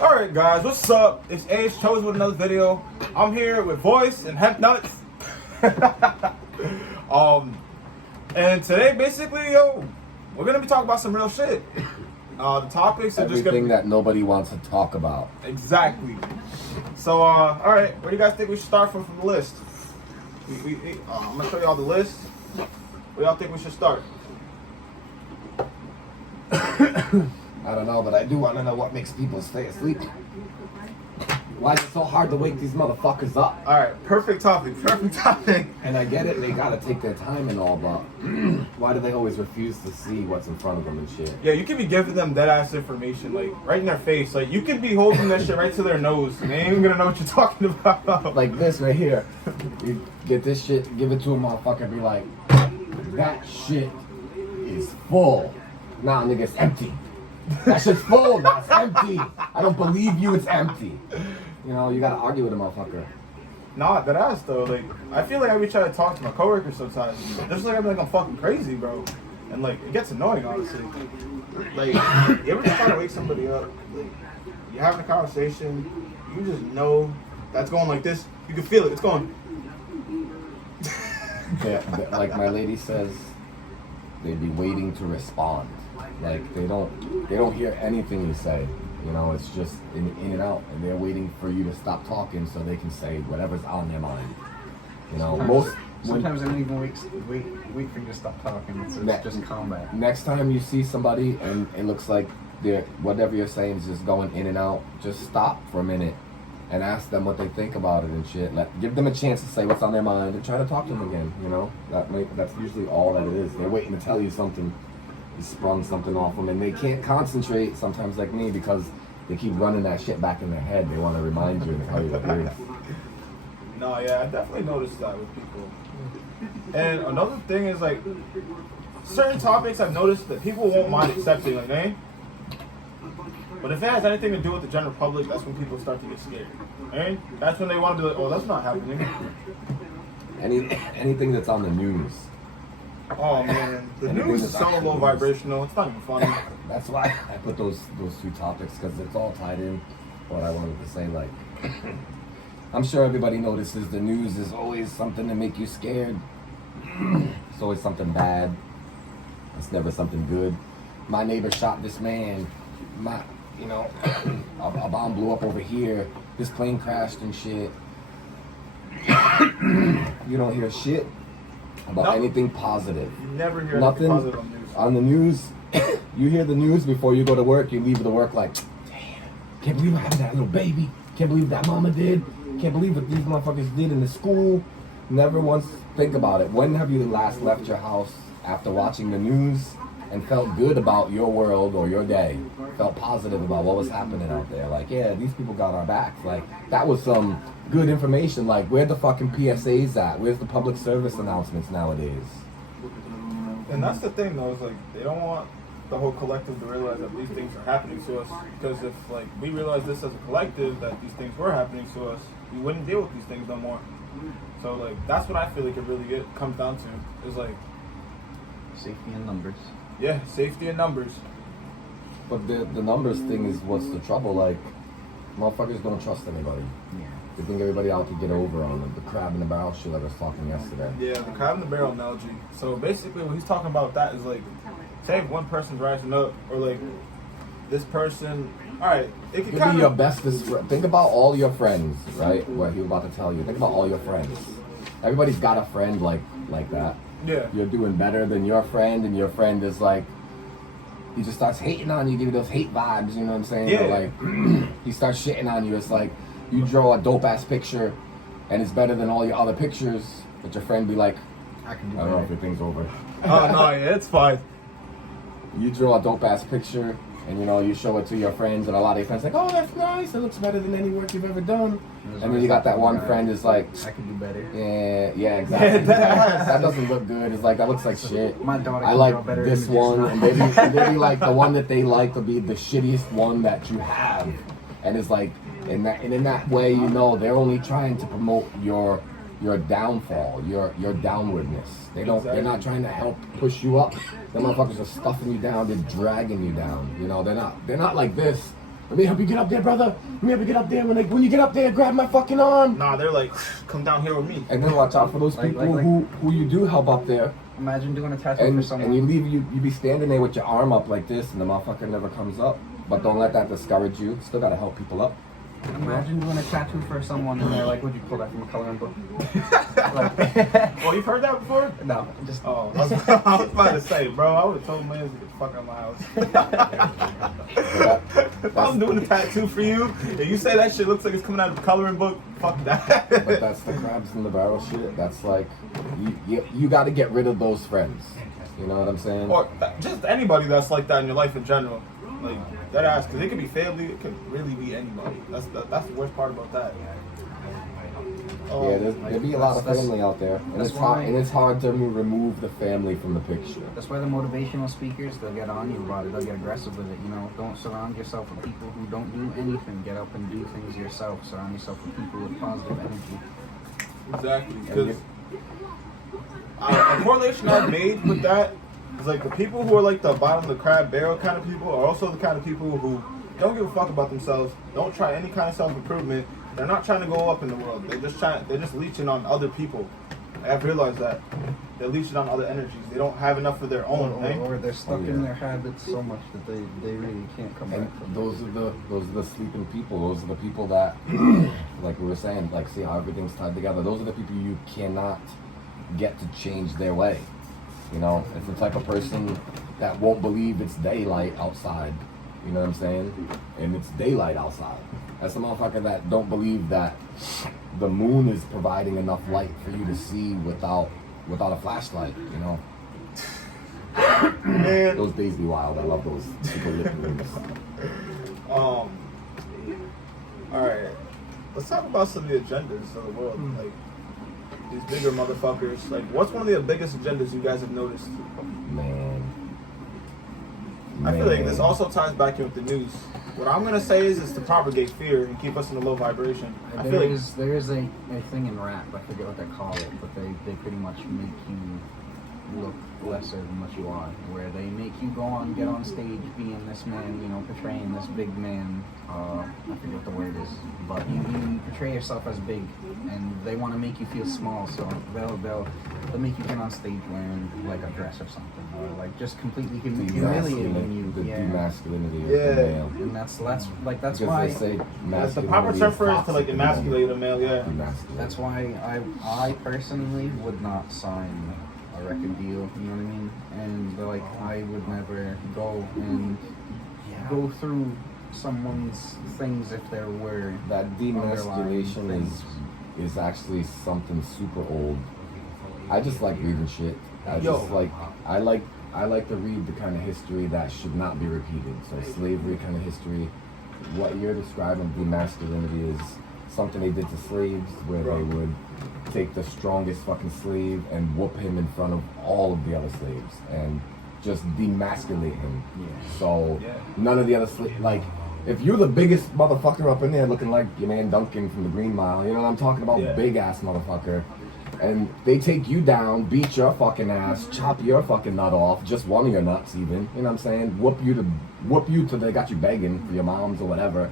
Alright guys, what's up? It's Age Chose with another video. I'm here with Voyce and Hemp Nuts. And today basically, we're gonna be talking about some real shit. The topics are just gonna everything that nobody wants to talk about. Exactly. So alright, where do you guys think we should start from the list? I'm gonna show y'all the list. Where y'all think we should start? I don't know, but I do want to know what makes people stay asleep. Why is it so hard to wake these motherfuckers up? Alright, perfect topic. And I get it, they gotta take their time and all, but why do they always refuse to see what's in front of them and shit? Yeah, you could be giving them dead ass information, like right in their face. Like you could be holding that shit right to their nose, and they ain't even gonna know what you're talking about. Like this right here. You get this shit, give it to a motherfucker, and be like, that shit is full. Nah, nigga, it's empty. That shit's full, now it's empty. I don't believe you, it's empty. You know, you gotta argue with a motherfucker. Nah, that ass though. Like, I feel like I be trying to talk to my coworkers sometimes. Just like I be like I'm fucking crazy, bro. And like, it gets annoying, honestly. Like, you ever just try to wake somebody up? Like, you're having a conversation, you just know that's going like this. You can feel it. It's going. Yeah, like my lady says, they'd be waiting to respond. Like they don't hear anything you say. You know, it's just in and out, and they're waiting for you to stop talking so they can say whatever's on their mind. You know, sometimes they don't even wait for you to stop talking. It's just combat. Next time you see somebody and it looks like they're whatever you're saying is just going in and out, just stop for a minute and ask them what they think about it and shit. Give them a chance to say what's on their mind and try to talk to them again. You know, that's usually all that it is. They're waiting to tell you something. You sprung something off them, and they can't concentrate sometimes like me because they keep running that shit back in their head. They want to remind you and tell you the truth. No, yeah, I definitely noticed that with people. And another thing is like certain topics I've noticed that people won't mind accepting, like, eh? But if it has anything to do with the general public, that's when people start to get scared. Eh? That's when they want to be like, oh, that's not happening. Anything that's on the news. Oh man, the news is so low vibrational. It's not even funny. That's why I put those two topics, because it's all tied in. What I wanted to say, like, I'm sure everybody notices the news is always something to make you scared. It's always something bad. It's never something good. My neighbor shot this man. A bomb blew up over here. This plane crashed and shit. You don't hear shit about anything positive. You never hear nothing positive on the news. You hear the news before you go to work. You leave to work like, damn, can't believe I had that little baby. Can't believe that mama did. Can't believe what these motherfuckers did in the school. Never once think about it. When have you last left your house after watching the news and felt good about your world or your day? Felt positive about what was happening out there. Like, yeah, these people got our backs. Like, that was some good information. Like, where the fucking PSAs at? Where's the public service announcements nowadays? And that's the thing, though, is like they don't want the whole collective to realize that these things are happening to us. Because if like we realize this as a collective that these things were happening to us, we wouldn't deal with these things no more. So like that's what I feel like it really comes down to. Is like Safety in numbers. Yeah, safety in numbers. But the numbers thing is what's the trouble. Like, motherfuckers don't trust anybody. Yeah. They think everybody out to get over on them. The crab in the barrel shit I was talking yesterday. Yeah, the crab in the barrel analogy. So basically what he's talking about that is like, say if one person's rising up, or like this person, alright, it could be your bestest friend. Think about all your friends, right? What he was about to tell you. Think about all your friends. Everybody's got a friend like that. Yeah. You're doing better than your friend, and your friend is like, he just starts hating on you, give you those hate vibes, you know what I'm saying? Yeah. Or like, he starts shitting on you. It's like, you draw a dope ass picture, and it's better than all your other pictures, but your friend be like, I can do I don't know better. if your thing's over. Oh no, yeah, it's fine. You draw a dope ass picture, and you show it to your friends, and a lot of your friends like, oh, that's nice, it looks better than any work you've ever done. And then you got that one friend is like, I can do better. yeah, exactly. Yeah, that doesn't look good. It's like, that looks like shit. My daughter I can like draw better this images one, now. and maybe like the one that they like will be the shittiest one that you have. And it's like, in that way, they're only trying to promote your downfall, your downwardness. They're not trying to help push you up. The motherfuckers are stuffing you down, they're dragging you down. They're not like this. Let me help you get up there, brother. Let me help you get up there. When you get up there, grab my fucking arm. Nah, they're like, come down here with me. And then watch out for those people who you do help up there. Imagine doing a tattoo for someone. And you be standing there with your arm up like this, and the motherfucker never comes up. But don't let that discourage you. Still gotta help people up. Imagine doing a tattoo for someone and they're like, would you pull that from a coloring book? Oh, you've heard that before? No, just... Oh, I was about to say, bro, I would have told Lance to get the fuck out of my house. If I was doing a tattoo for you, and you say that shit looks like it's coming out of the coloring book, fuck that. But that's the crabs in the barrel shit. That's like, you got to get rid of those friends. You know what I'm saying? Or just anybody that's like that in your life in general. Like, that ass, because it could be family, it could really be anybody. That's the worst part about that. There'll be a lot of family out there, and it's hard to remove the family from the picture. That's why the motivational speakers, they'll get on you about it, they'll get aggressive with it, you know. Don't surround yourself with people who don't do anything. Get up and do things yourself. Surround yourself with people with positive energy. Exactly, because a correlation I've made with that is like the people who are like the bottom of the crab barrel kind of people are also the kind of people who don't give a fuck about themselves, don't try any kind of self-improvement. They're not trying to go up in the world. They're just leeching on other people. I've realized that. They're leeching on other energies. They don't have enough of their own. Or they're stuck in their habits so much that they really can't come back from. Those are the sleeping people. Those are the people that, like we were saying, like see how everything's tied together. Those are the people you cannot get to change their way. You know, it's the type of person that won't believe it's daylight outside. You know what I'm saying? And it's daylight outside. That's the motherfucker that don't believe that the moon is providing enough light for you to see without a flashlight, you know? Man. Those days be wild. I love those super lit moons. Alright. Let's talk about some of the agendas of the world. Like, these bigger motherfuckers. Like, what's one of the biggest agendas you guys have noticed? Man. I feel like this also ties back in with the news. What I'm gonna say is to propagate fear and keep us in a low vibration. There is a thing in rap, I forget what they call it, but they pretty much make you look lesser than what you are, where they make you get on stage being this man, you know, portraying this big man, I forget what the word is, but you portray yourself as big, and they want to make you feel small, so they'll make you get on stage wearing like a dress or something, or like just completely humiliating you. The demasculinity of the male. And that's why they say that's the proper term for it, to like emasculate a male, yeah. That's why I personally would not sign a record deal, you know what I mean? And like I would never go through someone's things if there were that demasculation is actually something super old. I just like reading shit. I like to read the kind of history that should not be repeated. So slavery kind of history. What you're describing, demasculinity, is something they did to slaves, where they would take the strongest fucking slave and whoop him in front of all of the other slaves and just demasculate him. So none of the other slaves, like, if you're the biggest motherfucker up in there looking like your man Duncan from the Green Mile, you know what I'm talking about, big ass motherfucker, and they take you down, beat your fucking ass, chop your fucking nut off, just one of your nuts even, you know what I'm saying, whoop you till they got you begging for your moms or whatever,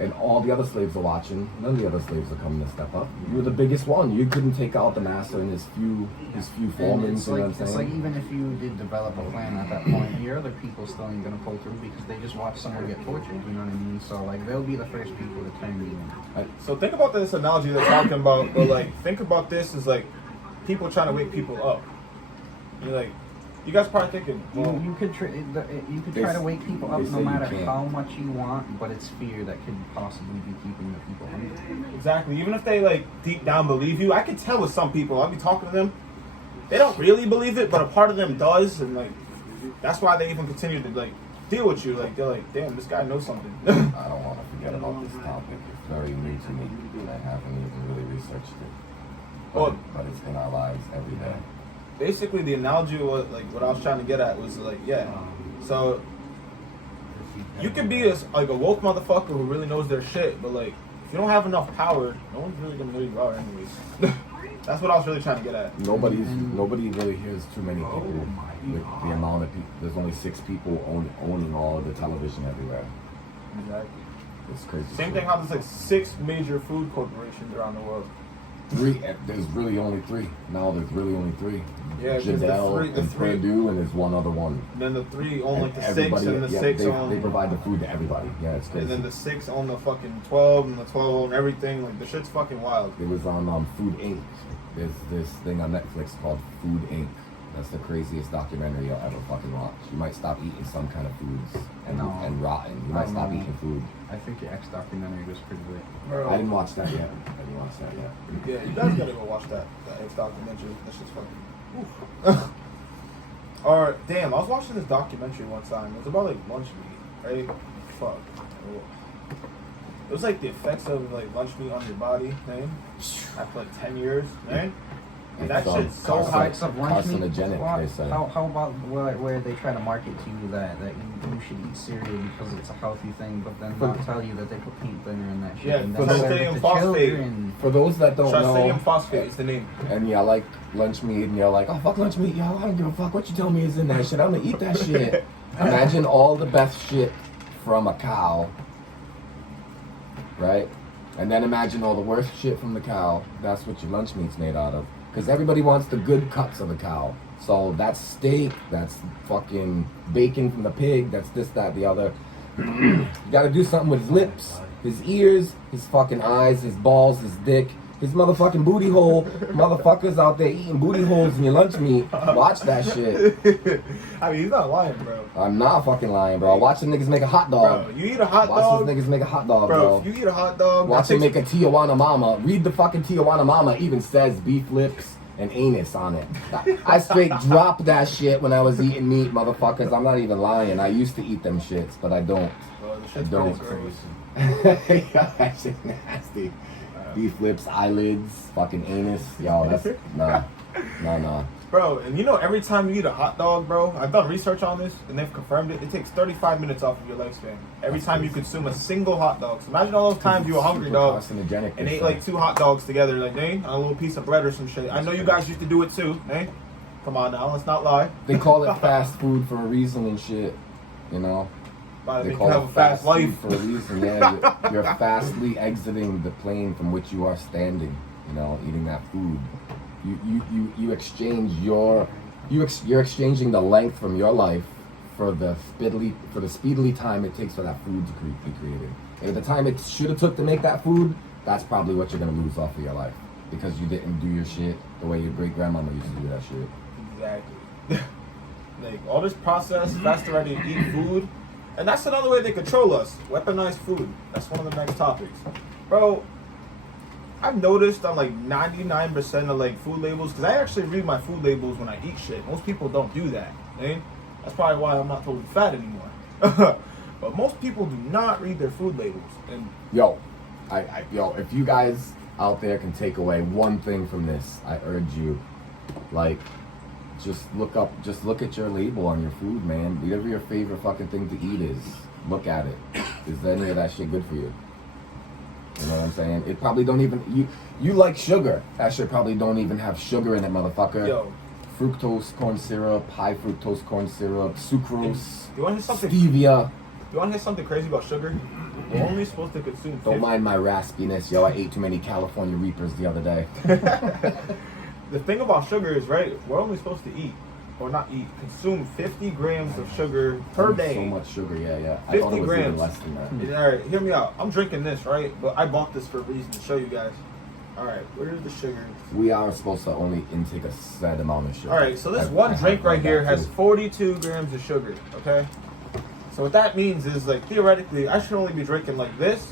and all the other slaves are watching. None of the other slaves are coming to step up. You were the biggest one. You couldn't take out the master and his few foremen. You know what I'm saying? It's like even if you did develop a plan at that point, your other people still ain't gonna pull through because they just watch someone get tortured. You know what I mean? So like they'll be the first people to turn you in. So think about this analogy they're talking about, but like think about this as like people trying to wake people up. You're like, you guys probably thinking, well, you could try to wake people up no matter how much you want, but it's fear that could possibly be keeping the people hungry. Exactly. Even if they like deep down believe you, I can tell with some people. I'll be talking to them, they don't really believe it, but a part of them does, and like that's why they even continue to like deal with you. Like they're like, damn, this guy knows something. I don't want to forget about this topic. It's very new to me. I haven't even really researched it. But it's in our lives every day. Basically, the analogy was like what I was trying to get at was like, so you could be a woke motherfucker who really knows their shit, but like if you don't have enough power, no one's really gonna know you are anyways. That's what I was really trying to get at. Nobody really hears too many people with the amount of people. There's only 6 people owning all of the television everywhere. Exactly. It's crazy. Same thing how there's like 6 major food corporations around the world. 3. There's really only 3. Now there's really only 3. Yeah, because Janelle and Purdue, and there's one other one. And then the 3 own like the 6, Everybody- and the yeah, 6 they, own. They provide the food to everybody. Yeah, it's crazy. And then the 6 own the fucking 12, and the 12 own everything. Like the shit's fucking wild. It was on Food Inc. There's this thing on Netflix called Food Inc. That's the craziest documentary you'll ever fucking watch. You might stop eating some kind of foods and rotten. You might stop eating food. I think the X documentary was pretty good. Bro. I didn't watch that yet. Yeah, you guys gotta go watch that X documentary. That shit's fucking. Oof. Or damn, I was watching this documentary one time. It was about like lunch meat, right? Fuck. It was like the effects of like lunch meat on your body, man. After like 10 years, man. And that shit's so high. Of lunch meat. Carcinogenic, they say. How about where they try to market to you that you should eat cereal because it's a healthy thing, but then not tell you that they put paint thinner in that shit. Yeah, and for that's those served sodium to phosphate. children. For those that don't Trustadium know, phosphate is the name. and y'all like lunch meat, and you're like, oh fuck lunch meat, y'all. I don't give a fuck what you tell me is in that shit. I'm gonna eat that shit. Imagine all the best shit from a cow, right? And then imagine all the worst shit from the cow. That's what your lunch meat's made out of. Because everybody wants the good cuts of the cow. So that's steak, that's fucking bacon from the pig, that's this, that, the other. You gotta do something with his lips, his ears, his fucking eyes, his balls, his dick, his motherfucking booty hole. Motherfuckers out there eating booty holes in your lunch meat. Watch that shit. I mean, he's not lying, bro. I'm not fucking lying, bro. Watch the niggas make a hot dog. Bro, you eat a hot Watch dog. those niggas make a hot dog, Bro, bro. if you eat a hot dog, Watch them make a Tijuana Mama. Read the fucking Tijuana Mama. Even says beef lips and anus on it. I straight dropped that shit when I was eating meat, motherfuckers. I'm not even lying. I used to eat them shits, but I don't. Bro, the I shit's don't. pretty gross. Yeah, that shit nasty. Beef lips, eyelids, fucking anus. Yo, that's nah. Bro, and you know, every time you eat a hot dog, bro, I've done research on this, and they've confirmed it. It takes 35 minutes off of your lifespan every time you consume a single hot dog. So imagine all those times you were hungry, dog, Carcinogenic, and ate like 2 hot dogs together, like, eh? On a little piece of bread or some shit. I know you guys used to do it too, eh? Come on now, let's not lie. They call it fast food for a reason and shit. You know. They They call have it a fast food life. for a reason. Yeah, you're fastly exiting the plane from which you are standing. You know, eating that food. You exchange you're exchanging the length from your life for the speedily time it takes for that food to be created. And at the time it should have took to make that food, that's probably what you're gonna lose off of your life because you didn't do your shit the way your great grandmama used to do that shit. Exactly. Like, all this processed, faster ready to eat food. And that's another way they control us. Weaponized food. That's one of the next topics. Bro, I've noticed on like 99% of like food labels, because I actually read my food labels when I eat shit. Most people don't do that. Eh? That's probably why I'm not totally fat anymore. But most people do not read their food labels. And Yo, if you guys out there can take away one thing from this, I urge you, like, just look at your label on your food, man. Whatever your favorite fucking thing to eat is, look at it. Is any of that shit good for you? You know what I'm saying? It probably don't even, you like sugar. That shit probably don't even have sugar in it, motherfucker. yo, Fructose corn syrup, high fructose corn syrup, sucrose, you want to hear something? stevia. You want to hear something crazy about sugar? We're only supposed to consume. Don't mind my raspiness, yo. I ate too many California Reapers the other day. The thing about sugar is, right, we're only supposed to eat, or not eat, consume 50 grams of sugar per day. So much sugar, yeah. I 50 thought it was grams. even less than that. Yeah, all right, hear me out. I'm drinking this, right? But I bought this for a reason to show you guys. All right, where's the sugar? We are supposed to only intake a set amount of sugar. All right, so this I one drink have right read here that has too. 42 grams of sugar, okay? So what that means is, like, theoretically, I should only be drinking like this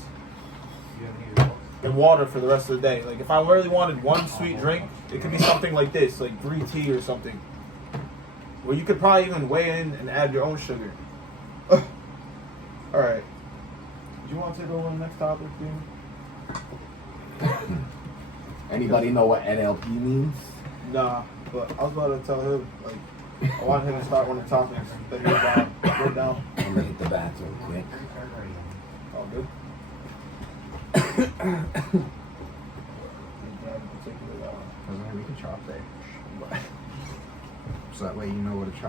and water for the rest of the day. Like, if I really wanted one sweet drink, it could be something like this, like green tea or something. Where you could probably even weigh in and add your own sugar. All right. Do you want to go on the next topic, dude? Anybody know what NLP means? Nah, but I was about to tell him, like, I want him to start one of the topics that he wrote down. I'm gonna hit the bathroom quick. All good. We can chop there. So that way you know what a chop